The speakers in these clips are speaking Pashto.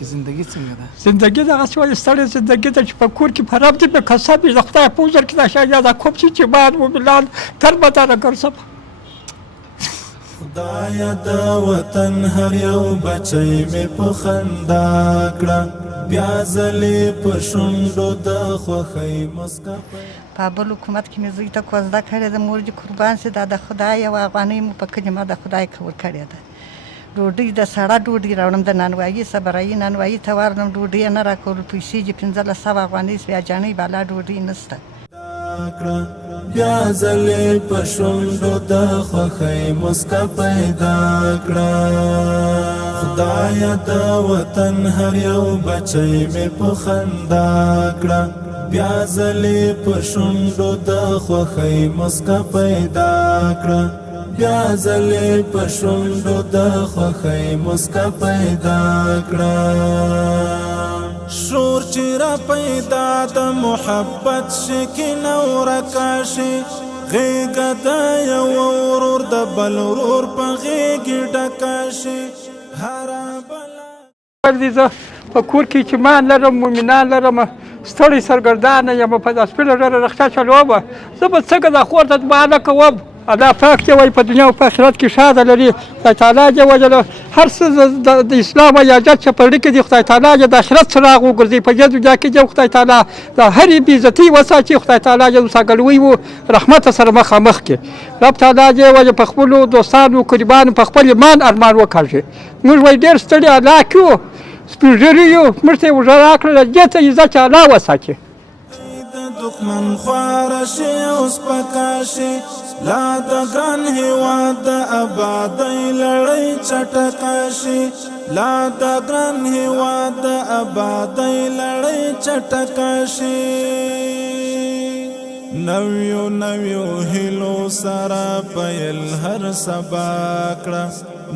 کې زندګي څنګه ده؟ زندګي دغسې ولې ستړې زندګي ده چې په کور کې په رب دې مې قسم وي د خدای په حضور کې دا شاید دا کوم چې باد و بلال تر بدنه ګرځم. خدایا د وطن هر یو بچی مې په خندا کړه بیا ځلې په شونډو د خوښۍ مسکا په بل حکومت کې مې زوی ته کوزده کړې ده مور دې قربان سي دا د خدای یوه افغانۍ مو په کلمه د خدای قبول کړې ده. ډوډۍ د سړه ډوډۍ راوړم د نانوایي صبرایي نانوایي ته ورغلم ډوډۍ یې نه راکول پیسې چې 1500 افغانۍ بیا جانۍ بالا ډوډۍ نشته. بیا ځلې په شونډو د خوښۍ مسکا پیدا کړه خدایا د وطن هر یو بچی مې په خندا کړه بیا ځلې په شونډو د خوښۍ مسکا پیدا کړه بیا ځلې په شونډو د خوښۍ مسکا پیدا کړه شور چې را پیدا د محبت شکن او رکاشي غیږه د یو ورور د بل ورور په غیږې ډکاشي هره دې زه په کور کې ایمان لرم مؤمنان لرم ستړی سرګردانه یم په داسې پله ډېره رخصه چلومه زه به څنګه دا خور ته دعا نه کوم. الله پاک دې وایي په دنیا او په آخرت کې ښاده لري خدای تعالی دې وجل هر څه د اسلام ایاجت چپړي کې دي خدای تعالی دې د آخرت څراغ وګرځي په دې دنیا کې دې خدای تعالی د هرې بې عزتۍ وساتي خدای تعالی دې وساګلوی و رحمت سره مخامخ کړي رب تعالی دې وجه په خپلو دوستانو قربانو په خپل ایمان ارمان وکړي. موږ وایي ډېر ستړي هلاک یو سپین ږیري یو موږ ته یې وژړا کړله دې ته عزت الله وساتي. دښمن خواره شي او سپکا شي لا د ګران هېواد د ابادۍ لړۍ چټکه شي لا د ګران هېواد د ابادۍ لړۍ چټکه شي نویو نویو هیلو سره پیل هر سبا کړه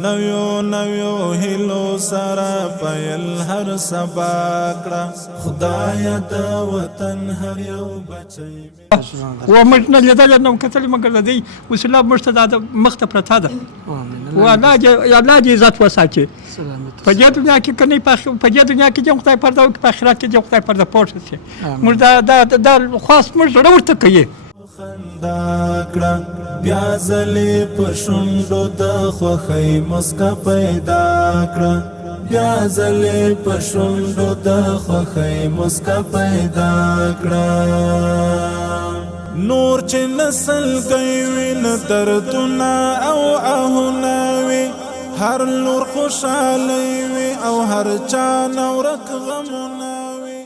نویو نویو هیلو سره پیل هر سبا کړه خدایا د وطن هر یو بچی و موږ نه لیدلی نه کتلې مګر د دې وسیله موږ ته دا مخ ته پرته ده و الله دې عزت وساتي په دې دنیا کې که نه په دې دنیا کې دې خدای پرده وکړي په آخرت کې دې خدای پرده پورته شي موږ دا خاص موږ زړه ورته کوي. خندا کړه بیا ځلې په شونډو د خوښۍ مسکا پیدا کړه بیا ځلې په شونډو د خوښۍ مسکا پیدا کړه نور چې نسل گئی وي نه دردونه او آهونه وي هر لور خوشحالی وي او هر چا نورک غمونه وي.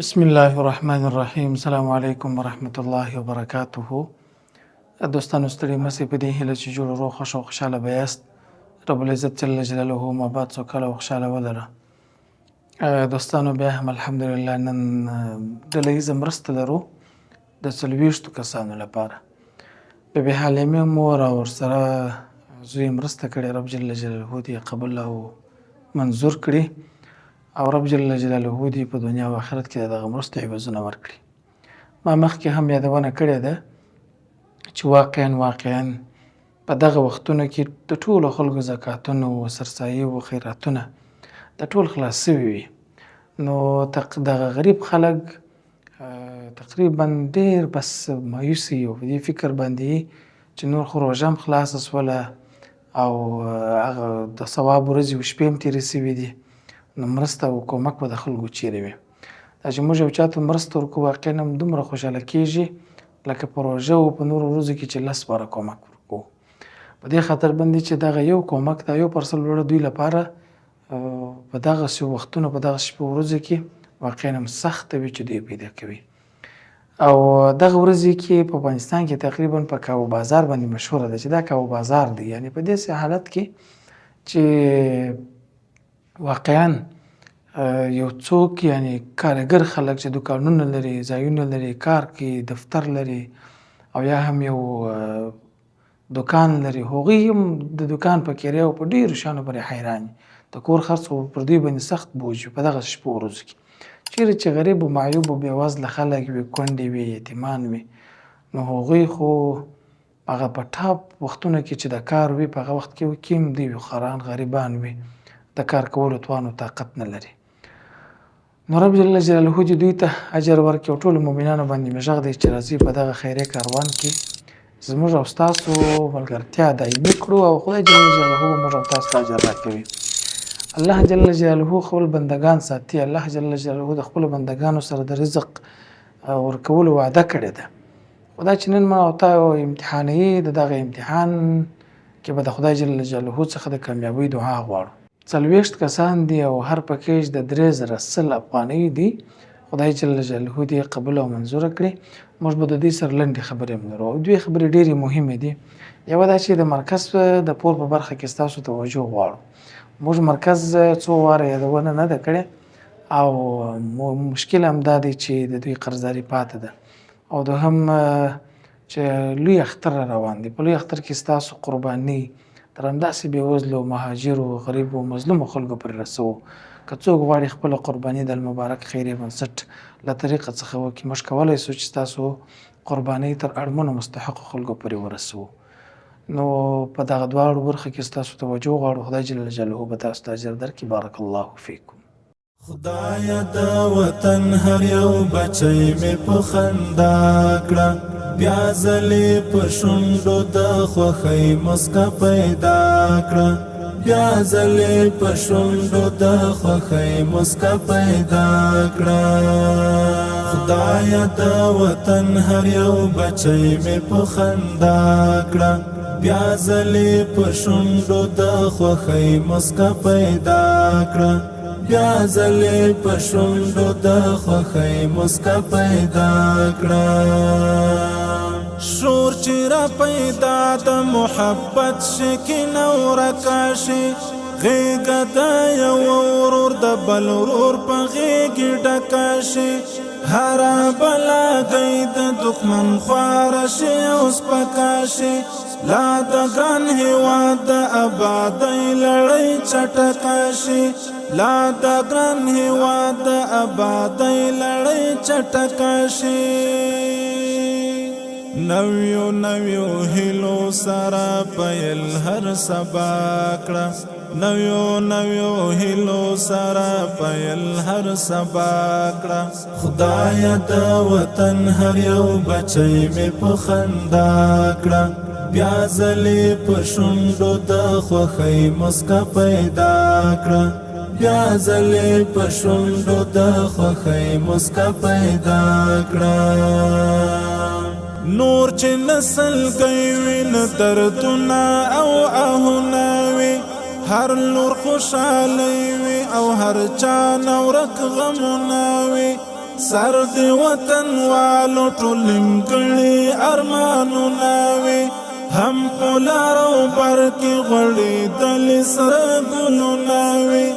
بسم الله الرحمن الرحیم. السلام علیکم ورحمت الله وبرکاته. دوستانو ستړي مسئ په دې هیله چې جوړ روغ خوښ او خوشحاله به یاست. رب العزت جل جلاله ما بعد سوکاله او خوشحاله ولره. دوستانو بیا هم الحمدلله نن ډله ییزه مرسته لرو د 40 کسانو لپاره. بې حلیمې مور او ورسره زوی مرسته کړې رب جل جلاله دې قبول او منظور کړي او رب جل جلاله دې په دنیا او آخرت کې دغه مرستو عوضونه ورکړي. ما مخکې هم یادونه کړې ده چې واقعا په دغه وختونو کې د ټولو خلکو زکاتونه او سرسایي او خیراتونه د ټول خلاص سوي وي نو دغه غریب خلک تقریبا ډېر بس مایوسي او په دې فکر باندې چې نور خو روژه هم خلاصه سوله او هغه د ثواب ورځې او شپې هم تېرې سوي دي نو مرسته او کومک به د خلکو چیرې وي. دا چې موږ یو چا ته مرسته ورکوو واقعا هم دومره خوشحاله کېږي لکه په روژه او په نورو ورځو کې چې 10 باره کومک ورکوو په دې خاطر باندې چې دغه یو کومک دا یو پرسل وړه دوی لپاره په دغسې وختونو په دغه شپو ورځو کې واقعا هم سخته وي چې دوی پیدا کوي او دغه ورځې کې په افغانستان کې تقریبا په کاو بازار باندې مشهوره ده چې دا کاو بازار دی یعنی په داسې حالت کې چې واقعا یو څوک یعنی کارګر خلک چې دوکانونه لري ځایونه لري کار کوي دفتر لري او یا هم یو دوکان لري هغوی هم د دوکان په کرایه او په ډېرو شیانو باندې حیران د کور خرڅ پر دوی باندې سخت بوج وي په دغه شپو ورځو کې چیرې چې غریب و معیوب و بېوزله خلک وي کونډې وي یتیمان وي نو هغوی خو هغه په ټاپ وختونو کې چې د کار وي په هغه وخت کې هم دوی خران غریبان وي د کار کولو توان او طاقت نه لري. نو رب جل جلاله دې دوی ته اجر ورکړي او ټولو مؤمنانو باندې مې غږ دی چې راځي په دغه خیریه کاروان کې زموږ او ستاسو ملګرتیا دایمي کړو او خدای جل جلاله به موږ او تاسو ته اجر راکوي. الله جل جلاله خپل بندگان ساتي. الله جل جلاله د خپلو بندگانو سره د رزق ورکولو وعده کړې ده. خو دا چې نن ما او تا یو امتحان یې د دغه امتحان کې به د خدای جل جلاله څخه د کامیابۍ دعا غواړو. 40 کسان دي او هر پکیج د 3000 افغانۍ دي. خدای جل جلاله دې قبول او منظور کړي. موږ به د دې سره لنډې خبرې هم لرو او دوی خبرې ډېرې مهمې دي. یوه دا چې د مرکز د پور په برخه کې ستاسو توجه غواړو. موږ مرکز څو واره یادونه نه ده کړې او مشکل هم دا دی چې د دوی قرضداري پاتې ده او دوهم چې لوی اختر روان دی. په لوی اختر کې ستاسو قرباني تر همداسې بېوزلو مهاجرو غریبو مظلومو خلکو پرې رسوو. که څوک غواړي خپله قرباني د المبارک خیریه بنسټ له طریقه څخه وکړي، موږ کولی سو چې ستاسو قرباني تر اړمنو مستحقو خلکو پورې ورسوو. نو په دغه دواړو برخه کې ستاسو توجه غواړو. خدای جل جلاله به تاسو ته اجر درکړي. بارک الله فیکم. خدای د وطن هر یو بچی مې په خندا کړه، بیا ځلې په شونډو د خوښۍ مسکا پیدا کړه، بیا ځلې په شونډو د خوښۍ مسکا پیدا کړه. خدای د وطن هر یو بچی مې په خندا کړه، بیا ځلې په شونډو د خوښۍ مسکا پیدا کړه، بیا ځلې په شونډو د خوښۍ مسکا پیدا کړه. شور چې را پیدا د محبت شکین او رکاشي، غیږه د یو ورور د بل ورور په غیږې ډکاشي، هره بلاګۍ د دښمن خواره شي او سپکاشي، لا د ګران هېواد د ابادۍ لړۍ چټکه شي، لا د ګران هېواد د ابادۍ لړۍ چټکه شي. نویو نویو هیلو سره پیل هر سبا کړه، نویو نویو هیلو سره پیل هر سبا کړه. خدای د وطن هر یو بچی مې په خندا کړه، بیا ځلې په شونډو د خوښۍ مسکا پیدا کړه، بیا ځلې په شونډو د خوښۍ مسکا پیدا کړه. نور چې نسل گئی وي نه دردونه او آهونه وي، هر لور خوشحالی وي او هر چا نورک غمونه وي، سر دی وطن والو ټول نیمګړي ارمانونه وي، هم په لارو بر کې غوړېدلې سره ګلونه وي،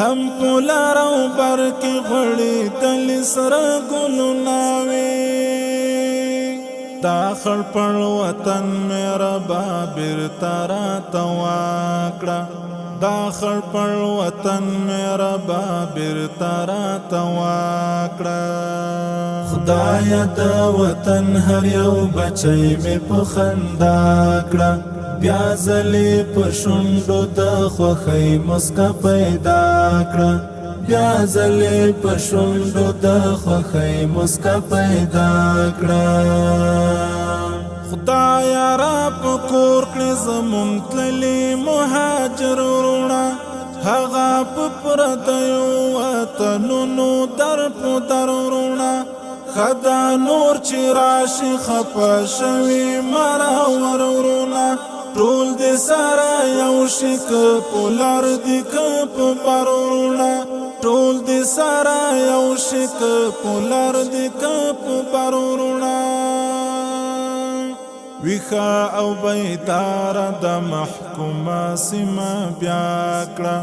هم په لارو بر کې غوړېدلې سره ګلونه وي. دا خړپړ وطن مهربا بیرته راته واکړه، دا خړپړ وطن مهربا بیرته راته واکړه. خدای د وطن هر یو بچی مې په خندا کړه، بیا ځلې په شونډو د خوښۍ مسکا پیدا کړه، بیا ځلې په شونډو د خوښۍ مسکا پیدا کړه. خدایا را په کور کړې زمونږ تللي مهاجر وروڼه، هغه په پردیو وطنونو در په در وروڼه، ښه دا نور چې راشي خفه شوي مراور وروڼه، ټول دې سره یو شي که په لار دي که په بر وروڼه، ټول دې سره یو شي که په لار دي که په بر وروڼه. ویښه او بیداره د محکومه سیمه بیا کړه،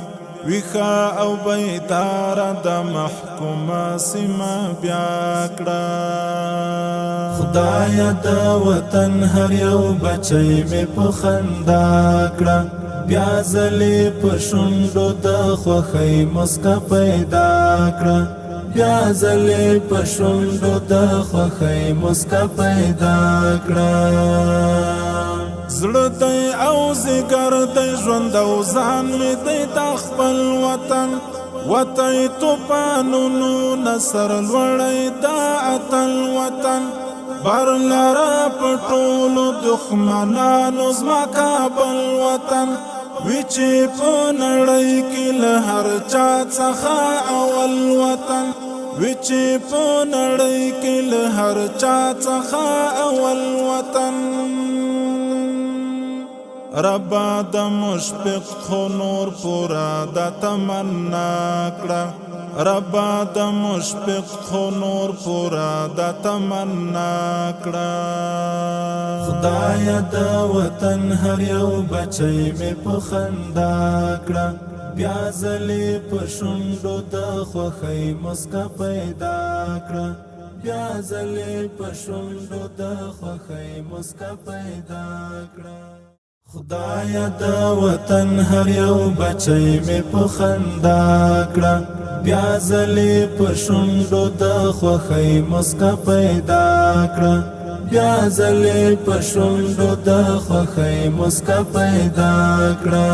ویښه او بیداره د محکومه سیمه بیا کړه. خدای د وطن هر یو بچی مې په خندا کړه، بیا ځلې په شونډو د خوښۍ مسکا پیدا کړه، بیا ځلې په شونډو د خوښۍ مسکا پیدا کړه. زړه دی او زیګر دی ژوند او ځان مې دی د خپل وطن وطی توپانونو نصر لوړی دا اتل وطن بر لرا په ټولو دښمنانو زما کابل وطن وی چې په نړۍ کې له هر چا څخه اول وطن وی چې په نړۍ کې له هر چا څخه اول وطن ربا د مشفق خو نور پورا د تمنا کړه ربا د مشفق خو نور پورا د تمنا کړه خدایا د وطن هر یو بچی مې په خندا کړه بیا ځلې په شونډو د خوښۍ مسکا پیدا کړه بیا ځلې په شونډو د خوښۍ مسکا پیدا کړه خدایا د وطن هر یو بچی مې په خندا کړه بیا ځلې په شونډو د خوښۍ مسکا پیدا کړه بیا ځلې په شونډو د خوښۍ مسکا پیدا کړه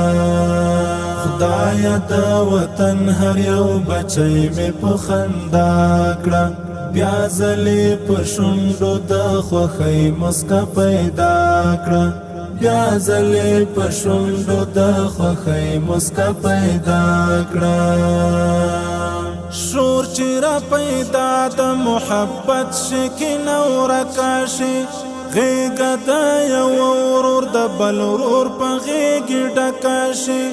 خدایا د وطن هر یو بچی مې په خندا کړه بیا ځلې په شونډو د خوښۍ مسکا پیدا کړه بیا ځلې په شونډو د خوښۍ مسکا پیدا کړه شور چې را پیدا د محبت شکین او رکاشي غېږه د یو ورور د بل ورور په غېږې ډکاشي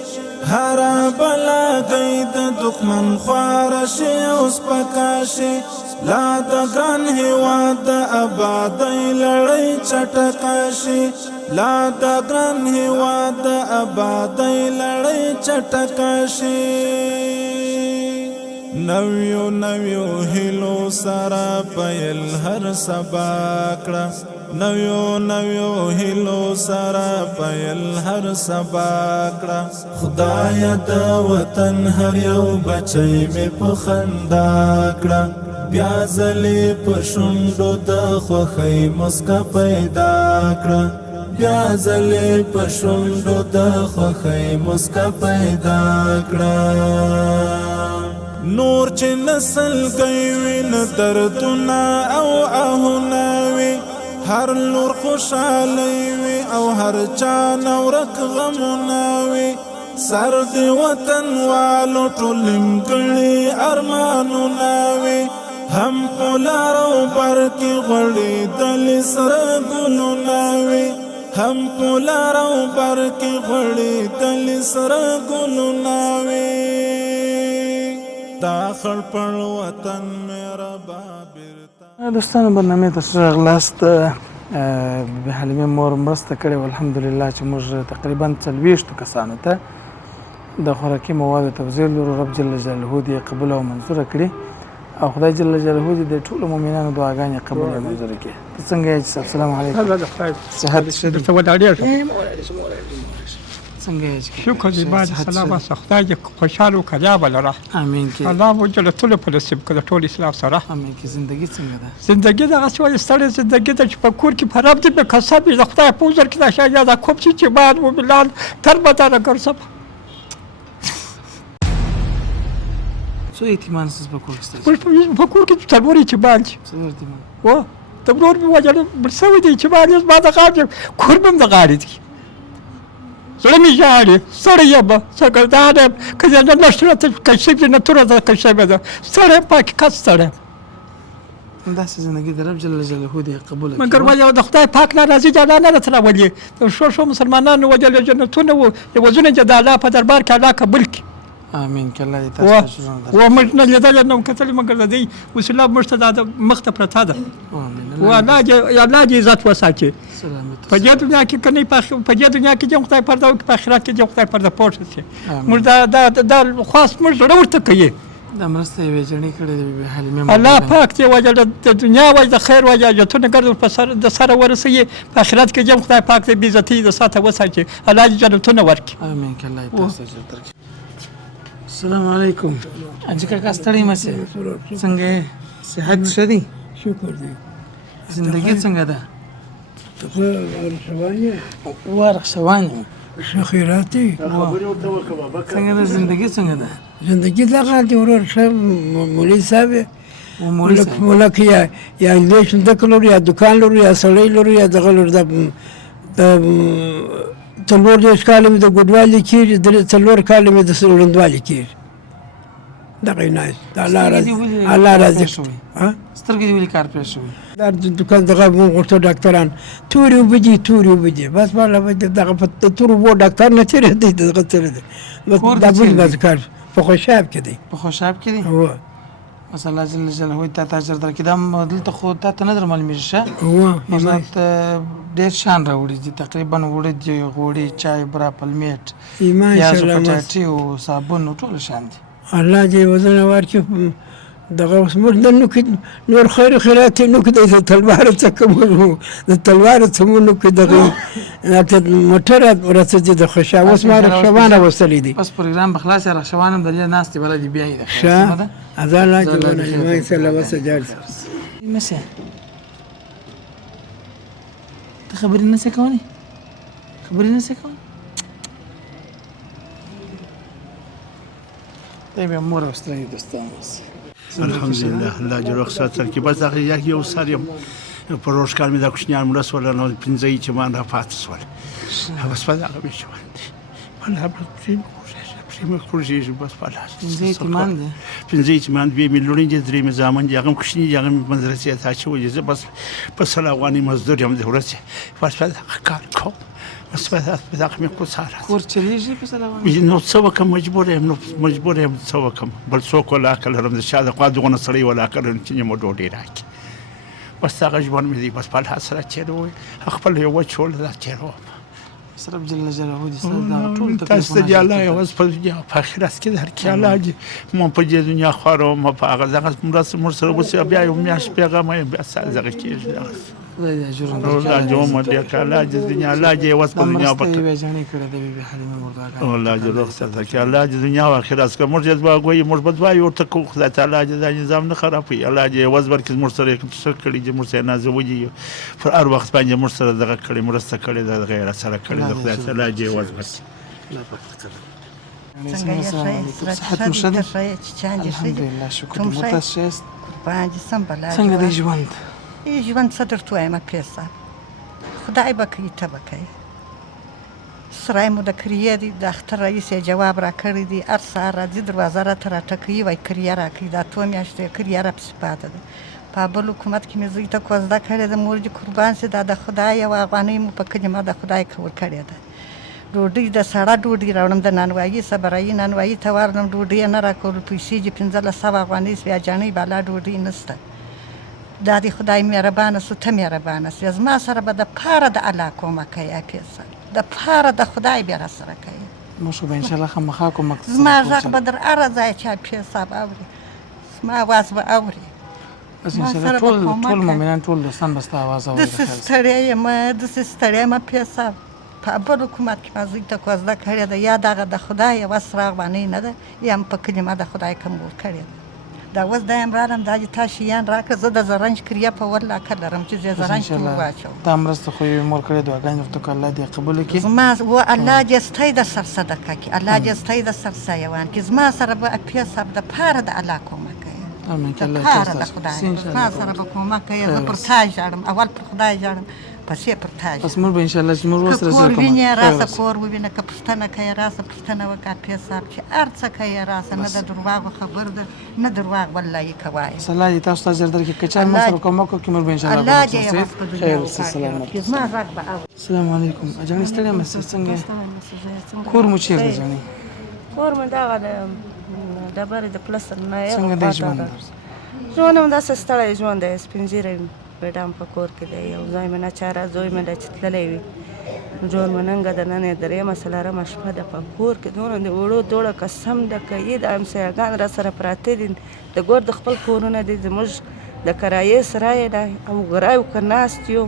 هره بلاګۍ د دښمن خواره شي او سپکاشي لا د ګران هېواد د ابادۍ لړۍ چټکه شي لا د ګران هېواد د ابادۍ لړۍ چټکه شي نویو نویو هیلو سره پیل هر سبا کړه نویو نویو هیلو سره پیل هر سبا کړه خدایا د وطن هر یو بچی مې په خندا کړه بیا ځلې په شونډو د خوښۍ مسکا پیدا کړه بیا ځلې په شونډو د خوښۍ مسکا پیدا کړه نور چې نسل گئی وي نه دردونه او آهونه وي هر لور خوشحالی وي او هر چا نورک غمونه وي سر دی وطن والو ټول نیمګړي ارمانونه وي هم په لار او بر کې غوړېدلې سره ګلونه وي هم په لار او بر کې غوړېدلې سره ګلونه وي داخل پر وطن میرا بابرتا دوستانو برنامه ته راغلاست به حلیمه مور مرسته کړې الحمدلله چې موږ تقریبا 40 کسانو ته د خوراکي موادو توزیع لرو رب جل جلاله دې قبول او منظور کړي او خدای جل جلاله دې د ټولو مؤمنانو دعاګانې قبول او منظور کړي څنګه یې السلام علیکم صحت شریف څنګه یې شکر دې باندې سلام واسه خدای دې خوشاله کړیا بلره امين کې الله وجل ټول په نصیب کړه ټول اسلام سره امين کې زندگی څنګه ده زندگی دغه څه ستړي زندگی د په کور کې فراب دې په کسب د خدای په وزر کې دا شاید دا کوم چې بعد مو بلال تر بدره ګرځم څو ایتمان سز په کور کې په کور کې څلور چې باندې څلور ایتمان و تبرور به وجل برسوي دي چې باندې ما د غاړي قربم د غاړي دي زړه مې ژاړي سړی یم سرګردان یم که زه نه نشته کشف نه توره ده کشف ده ستړی یم په حقیقت ستړی یم داسې زندگی د رب جل جلاله دې قبول کړي مګر ولې د خدای پاک ناراضي جانان نه راته راولي د ښو مسلمانانو وجل جنتونه وو یوازونه چې د الله په دربار کې الله قبول کړي امين که الله دې تاسو ته ژوند و موږ نه لیدل نه کتل مګر د دې وسیله موږ ته د مخ ته پرته ده و الله دې عزت وساتي په دې دنیا کې کني په دې دنیا کې چې خدای پرده او په آخرت کې چې خدای پرده پورته شي موږ دا خاص موږ ورته کوي دا مرسته یې ویجړې کړې د حلیمه الله پاک دې وجه د دنیا وجه د خیر وجه جتونه ګرځو په سر د سره ورسي په آخرت کې چې خدای پاک دې بې عزتي د ساته وساتي الله دې جنتونه ورکړي امين که الله دې تاسو ته ژوند درکړي السلام علیکم اجي کا ستړی مشه څنګه صحت ښه دی شکر دې زندگی څنګه ده ورخشوان یم. ښه خیرات دی. څنګه ده زندګي څنګه ده؟ زندګي دغه دی ورور ښه مولوي صاحب یې. مولوي صاحب. ملک یا انګلیس زده کړو لرو یا دکان لرو یا سړی لرو یا دغه لرو د 4 کاله مې د ګډوالي کېږي 4 کاله مې د وړاندوالي کېږي. دغه نه د الله راضي. سترګې دې ولې کار پرې شوي؟ دا دکان دغه مونږ غوښتو ډاکټران تورې اوبه دي تورې اوبه دي بس دغه په تورو اوبو ډاکټر نه تېرېدی دغه تېرېدی دا بل باز کار په خوشاب کې دی. په خوشاب کې دی؟ هو. بس الله جل جلاله تا ته اجر درکړي. دا دلته خو تا ته نه در معلومېږي ښه؟ هو. مثلا ډېر شیان راوړي دي تقریبا وړه دي غوړي چای براپل میټ پیازو پټاټي او صابون او ټول شیان دي. الله دې وزن ورکړي دغه اوس موږ نن نور خیر خیرات نه کړی د تلوار څخه کوم د تلوار څخه مونږ کې دغه موټر ورته د خوشا اوس ما رخصوانه وصلې دي. بس پروګرام بخلاص رخصوانم د دې ناس ته بل دی بیا دی. ښه اذان لا جوړه ما سره وسجل مسه ته خبرې نه څه کوي خبرې نه څه کوي. طيب يا امور استري دوستان الحمدلله الله جل رخصت سر کې بس دغه یو سر یم په روش کار مې د کوچنیان مړه سول نو پنځه چې مان را پات سول بس په دغه به شو والله مې خوشې بس په لاس پنځه چې مان 2 میلیون دي 3 زمان دي هغه کوچنی هغه مدرسې ته چې بس په سلاوانی مزدور یم د ورسې بس په کار کوم بس په دغه مې کو ساره کور چلیږي په سلاوانی نو څه وکم مجبور یم څه وکم بل څوک ولا عقل لرم د شاده خوا دغه سړی ولا عقل چې مو ډوډۍ راکړي بس هغه ژوند مې دی بس په لاس سره چیرو خپل یو چول دا چیرو رب جل جلاله دې سره ټول تاسو ته الله یو اوس په آخرت کې د هر کې علاج مو په دې دنیا خورو مو په هغه ځکه مر سره وسه بیا یو میاش پیغام بیا سره کېږي خدای دې اجر الله جوم دې کاله دې دنیا الله دې اوس په دنیا په کې وځنی کړه د بي حلیمه مرداګا الله دې رخصت کې الله دې دنیا او آخرت کې مرجه باغوي مر بدوي ورته کو خدای تعالی دې نظام نه خرابوي الله دې اوس ورکې مر سره کړي دې مر سره نازوي پر هر وخت باندې مر سره دغه کړي مرسته کړي د غیر سره کړي د خدای تعالی دې اوس ورکې صحت مشدد الحمدلله شکر متاسف څنګه دې ژوند ژوند څه درته وایم پیسه خدای به کوي ته به کوي سرای مو د کریه دي د اختر رئیس یې جواب راکړی دی هر سهار راځي دروازه راته راټکوي وایي کریه راکوي دا 2 میاشتې کریه راپسې پاته ده په بل حکومت کې مې زوی ته کوزده کړې ده مور دې قربان سي دا د خدای یوه افغانۍ مو په کلي ما د خدای کور کړې ده ډوډۍ د سړه ډوډۍ راوړم د نانوایي صبرایي نانوایي ته ورنم ډوډۍ یې نه راکولو پیسې چې 1500 افغانۍ بیا جانۍ بالا ډوډۍ نشته دا دې خدای مهربانه سو ته مهربانه سي زما سره به د پاره د الله کومک کوي پیسه د پاره د خدای بیا را سره کوي مو شو به ان شاء الله خامخا کومک زما غږ به در هره ځای چې پیسه به اوري زما اواز به اوري بس ان شاء الله ټول مؤمنان ټول دوستان به ستا اواز اوري داسې ستړی یم داسې ستړی یم پیسه په بل حکومت کې ما زوی ته کوزده کړې ده یا دغه د خدای یوه سره افغانۍ نه ده یا په کلي ما د خدای کوم ور کړې ده دا اوس دا یم رالم دا چې تا شیان راکړه زه د زرنج کریه په ور لاکه لرم چې زه زرنج کې واچوم دا مرسته خو یې مور کړې دعاګانې ورته کړه الله دې قبوله کړي زما و الله دې ستی د سر صدقه کړي الله دې ستی د سر سایوان کړي زما سره به پیسه د پاره د الله کومک کوي امین د پاره د خدای زما سره به کومک کوي زه پر تا ژاړم اول پر خدای ژاړم پسې پر تا بس مور به ان شاء الله چې مور وسره کور وینې راسه کور ووینه که پوښتنه کوي راسه پوښتنه وکړه پیسه چې هر څه کوي راسه نه د درواغو خبر ده نه درواغ والله یې کوایي الله دې تاسو ته اجر درکړي که چا مو سره کومک وکړي مور به ان شاء الله الله دې یې په دنیا سلامت زما غږ به اوري السلام علیکم اجاني ستړی مې څنګه کور مو چیرته ځنی کور مې دغه د ډبرې د پلستر نه څنګه دی ژوند ژوند هم داسې ستړی ژوند دی سپین ږیری بیډام په کور کې دی یو ځای مې ناچاره زوی مې دی چې تللی وي جوړ مې ننګه د نن یې درېیمه څلورمه شپه ده په کور کې دونه د وړو دوړه قسم ده کوي د همسایهګان را سره پراته دي د ګور د خپل کورونه دي زموږ د کرایې سرای دی او ګرایو که ناست یو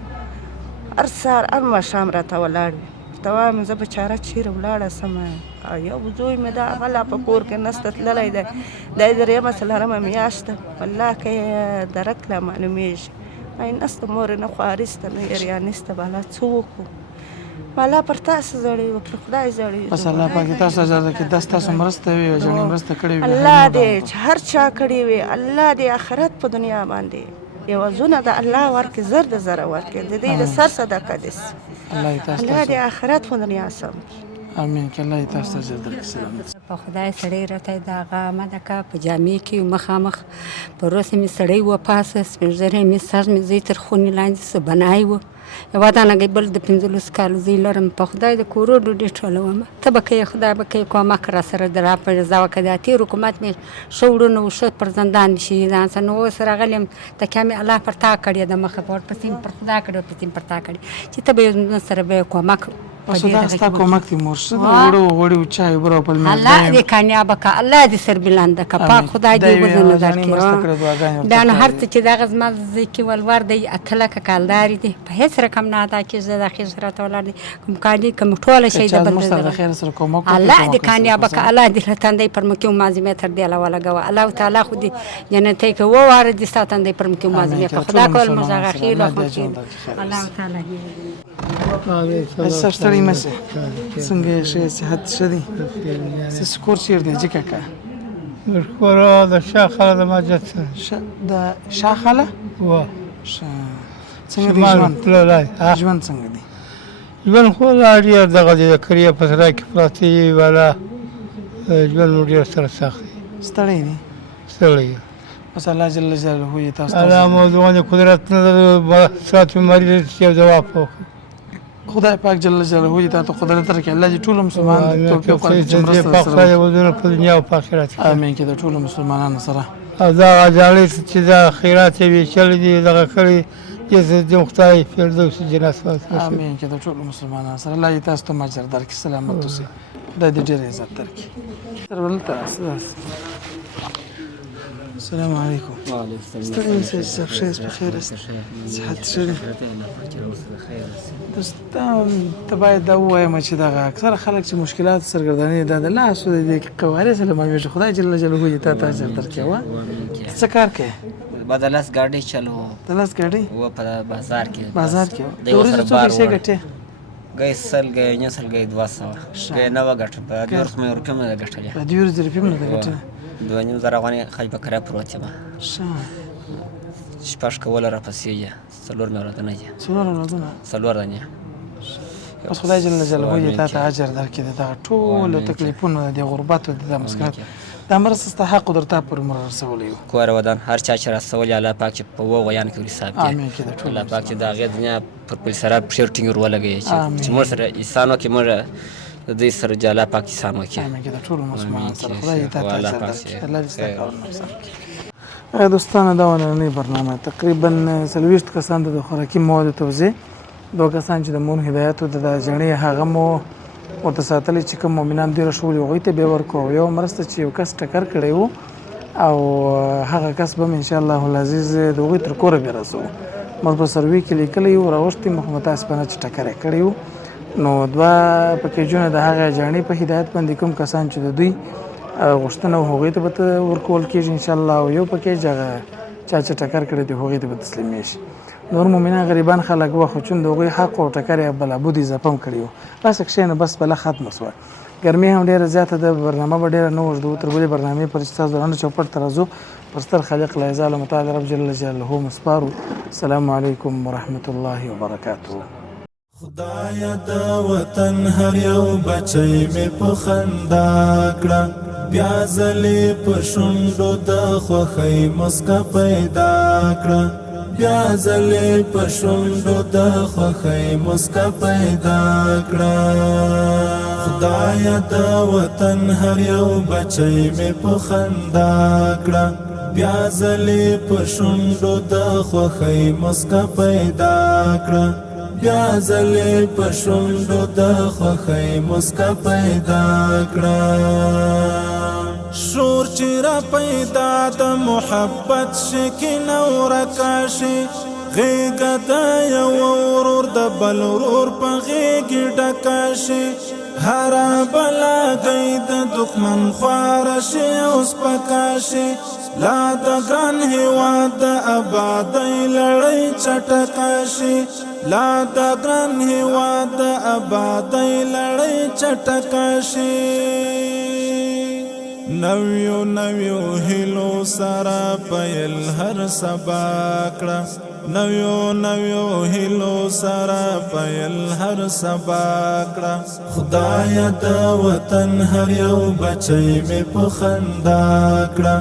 هر سهار هر ماښام راته ولاړ وي ورته وایم زه بچاره چیرې ولاړه سمه یو زوی مې دا هغه لا په کور کې نسته تللی دی دا یې درېیمه څلورمه میاشت ده والله که یې درک لا معلومېږي ای نسته مورې نه خوارسته نه یریانسته بالا څه وکړو بالا پر تاسو زړې وه پر خدای زړې بس الله پاک دې تاسو اجازه کړي دا ستاسو مرسته وي او جنې مرسته کړې وي الله دې چې هر چا کړې وي الله دې آخرت په دنیا باندې یوه زونه د الله ورکړي زر د زره ورکړي د دې د سر صدقه دې الله دې تاسو الله دې آخرت په دنیا سم امین که الله دې تاسو ته اجر درکړي سلامت په خدای سړی راته د هغه عمده که په جامې کې مخامخ په روسه مې سړی وپاسه سپین ږیری مې سر مې زوی تر خونې لاندې څه بنای و یوه دانګۍ بل د 15 کالو زوی لرم په خدای د کورو ډوډۍ ټولومه ته به کوې خدای به کوې کومک را سره د را په رضا وکړه د تېر حکومت مې ښه وړونه و ښه پر زندان مې شهیدان څه نو اوس راغلی یم تکیه مې الله پر تا کړې د مخه ورپسې مې پر خدا کړې ورپسې مې پر تا کړې چې ته به یو سره به یې کومک دا ستا کومک دی مور څه د وړو چای اوبه راوپل الله دې کامیابه که الله دې سربلنده که پاک خدای دې وزنه درکړي بیا نو هر څه چې دغه زما زوی کې ولور دی 8 لکه کالدارې دي په هېڅ رقم نه ادا کېږي د اخر سره ته ولاړ دی کوم کالي کوم ټوله شی د بل الله دې کامیابه که الله دې له تندی پر مکې ومازمې تر دې له ولګوه الله تعالی خو دې جنتۍ کې وواره دې ستا تندی پر مکې ومازمې که خدا کول موږ هغه خیر الله تعالی سر ستړی مه سې څنګه یې ښه صحت ښه دی ستاسو کور چېرته دی جي کاکا کور د شاه خاله د مسجد سره د شاه خاله څنګه دی ژوند څنګه دی ژوند خو لا ډېر دغه دی د کریه په سرای کې پراته وي والا ژوند مو ډېر سره سخت دی ستړی دی ستړی بس الله جل جلاله یې تاسو الله موضوع د قدرت نه سات بیماري یو جواب وکړي خدای پاک جل جلاله یې تاسو قدرت درکړي الله دې ټول مسلمان توفیق ورکړي چې مرسته سره په دنیا او په آخرت کې امین کې د ټول مسلمانانو سره او دا غزالې چې دا خیرات یې ویشلې دي دغه کړي چې د خدای فردوس جنت واسطه امین کې د ټول مسلمانانو سره الله دې تاسو ته اجر درکړي سلامت اوسئ خدای دې ډېر عزت درکړي تر ولته السلام علیکم وعلیکم ستړی اوسئ صاحب ښه یاست بخیر یاست صحت ښه دی دوستان ته باید دا ووایم چې دغه اکثره خلک چې مشکلات سرګرداني دا د لاسو د قوارې سره معلومېږي خدای جل جلاله دې تا ته اجر درکړي وه څه کار کوې با د لاس ګاډۍ چلو د لاس ګاډۍ و په بازار کې د ورځې څو پیسې ګټې ګی 100 ګی 900 ګی 200 ګی 9 ګټه په دې ورځ مې روپۍ نه ګټلې په دې ورځ روپۍ نه ګټلې 2.5 افغانۍ خج په کرا پروت یم شپږ کوله راپسې یې څلور مې ورځنه دي څلور دنې بس خدای جل جلاله یې تا ته اجر درکړي د دغه ټولو تکلیفونو د غربت او د مسکرات دا مرسته ستا حق درته پر مر رسولی وو کور ودان هر چا چې رسولی الله پاک چې په وو غیان کې حساب دی الله پاک چې د هغې دنیا پر پل سره پښې ټینګ ور ولګوي چې موږ سره احسان وکړي موږ د دې سره چې الله پاک احسان وکړي امین کې د ټولو مسلمانانو سره خدای دې تا ته اجر درکړي الله دې ستا کارونه سم کړي دوستانو دا نننۍ برنامه تقریبا 40 کسان د خوراکي موادو توزیع 2 کسان چې د مون هدایت د جنې هغه مو ورته ساتلی چې کوم مؤمنان ډېره شولي هغوی ته به یې ورکوو یو مرسته چې یو کس ټکر کړی و او هغه کس به م انشاءالله العزیز د هغوی تر کوره بیا رسوو موږ په سروي کې لیکلی یو راوښتي موږ متاسفانه چې ټکر یې کړی و نو 2 پکیجونه د هغه جاڼې په هدایت باندې کوم کسان چې د دوی غوښتنه و هغوی ته به ورکول کېږي انشاءالله او یو پکیج هغه چا چې ټکر کړی دی هغوی ته به تسلیمې شي نور مؤمنان غریبان خلک وه خو چون د هغوی حق او ټکر یې بلابود اضافه هم کړي وو بس کښېنه بس بله ختمه شوه ګرمي هم ډېره زیاته ده برنامه به ډېره نه اوږدوو تر بلې برنامې پورې چې تاسو درانه چوپړ ته راځو پر ستر خالق لا متعال رب جل جلاله مسپارو السلام علیکم ورحمة الله وبرکاته خدایا د وطن هر یو بچی مې په خندا کړه بیا ځلې په شونډو د خوښۍ مسکا پیدا کړه بیا ځلې په شونډو د خوښۍ مسکا پیدا کړه خدایا د وطن هر یو بچی مې په خندا کړه بیا ځلې په شونډو د خوښۍ مسکا پیدا کړه بیا ځلې په شونډو د خوښۍ مسکا پیدا کړه شور چې را پیدا د محبت شکین او رکاشي غېږه د یو ورور د بل ورور په غېږې ډکاشي هره بلا گئی د دښمن خواره شي او سپکاشي لا د ګران هیواد د آبادۍ لړۍ چټکه شي لا د ګران هیواد د آبادۍ لړۍ چټکه شي نویو نویو هیلو سره پیل هر سبا کړه نویو نویو هیلو سره پیل هر سبا کړه خدای د وطن هر یو بچی مې په خندا کړه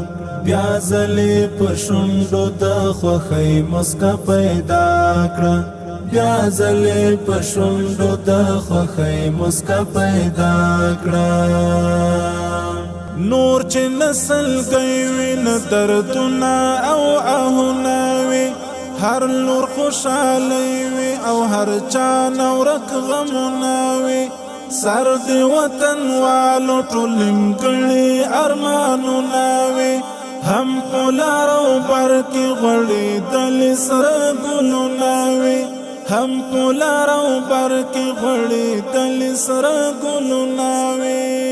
بیا ځلې په شونډو د خوښۍ مسکا پیدا کړه بیا ځلې په شونډو د خوښۍ مسکا پیدا کړه نور چې نسل گئی وي نه دردونه او آهونه وي هر لور خوشحالی وي او هر چا نورک غمونه وي سر دی وطن والو ټول نیمګړي ارمانونه وي هم په لارو بر کې غوړېدلې سره ګلونه وي هم په لارو بر کې غوړېدلې سره ګلونه وي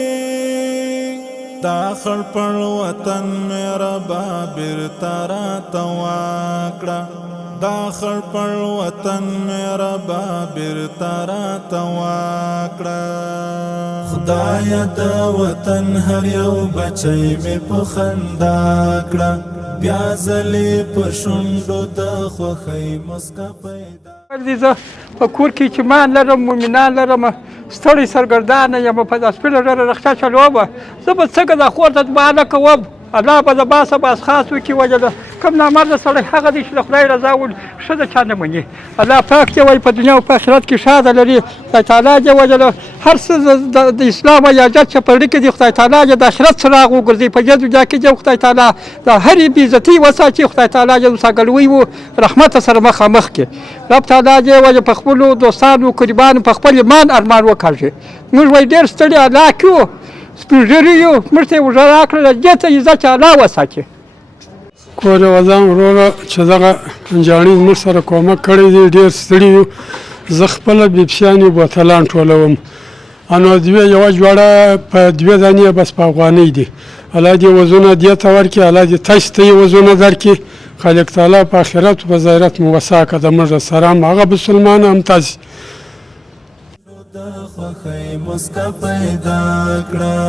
دا خړپړ وطن میرا بابر تارا تواکړه دا خړپړ وطن میرا بابر تارا تواکړه خدای د وطن هر یو بچی مې په خندا کړه بیا ځلې په شونډو د خوښۍ مسکا پیدا زه په کور کې چې مان لرم مومنان لرم ستړی سرګردانه یم په داس پیله ډېره رخصه چلومه زه به څنګه دا خور ته دعا نه کوم الله به د باسه باس خاص وکړي وجه کوم نامرده سړی هغه دی چې د خدای رضا ښځه چا نه مني الله پاک دې وایي په دنیا او په آخرت کې ښاده لري خدای تعالی دې وجه هر څه د اسلام ایاجت چپړي کې دي خدای تعالی دې د آخرت څراغ وګرځي په دې دنیا کې دې خدای تعالی د هرې بېعزتۍ وساتي خدای تعالی دې وساګلوی و رحمت سره مخامخ کړي رب تعالی دې وجه په خپلو دوستانو قربانو په خپل ایمان ارمان وکړي موږ وایي ډېر ستړي الله کړو سپین ږیري یو موږ ته یې وژړا راکړله دې ته عزت چې الله وساتي کور یې وځم وروره چې دغه جاڼي موږ سره کومک کړی دی ډېر ستړي یو زه خپله بیپسیانې بوتلان ټولوم نو یوه جوړه په 2 دانې بس په افغانۍ دي الله دې وزونه دې ته ورکړي الله دې تاسو ته یې وزونه درکړي خالق تعالی په آخرت په ظاهرت مو وسع کړه د موږ سره هغه مسلمان هم تاسې د خوښۍ مسکا پیدا کړه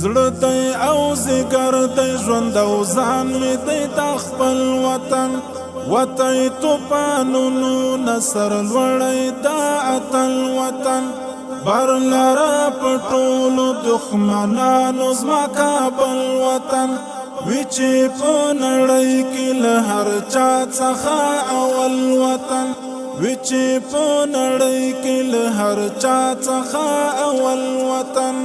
زړه دی او ځیګر دی ژوند او ځان مې دی د خپل وطن وتی توپانونو نه سر لوړی دا اتل وطن بر لره په ټولو دښمنانو زما کابل وطن وی چې په نړۍ کې له هر چا څخه اول وطن وی چې په نړۍ کې له هر چا څخه اول وطن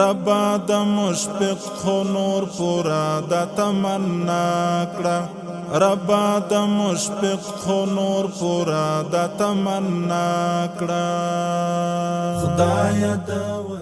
ربا د مشفق خو نور پورا د تمنا کړه ربا د مشفق خو نور پورا د تمنا کړه خدای د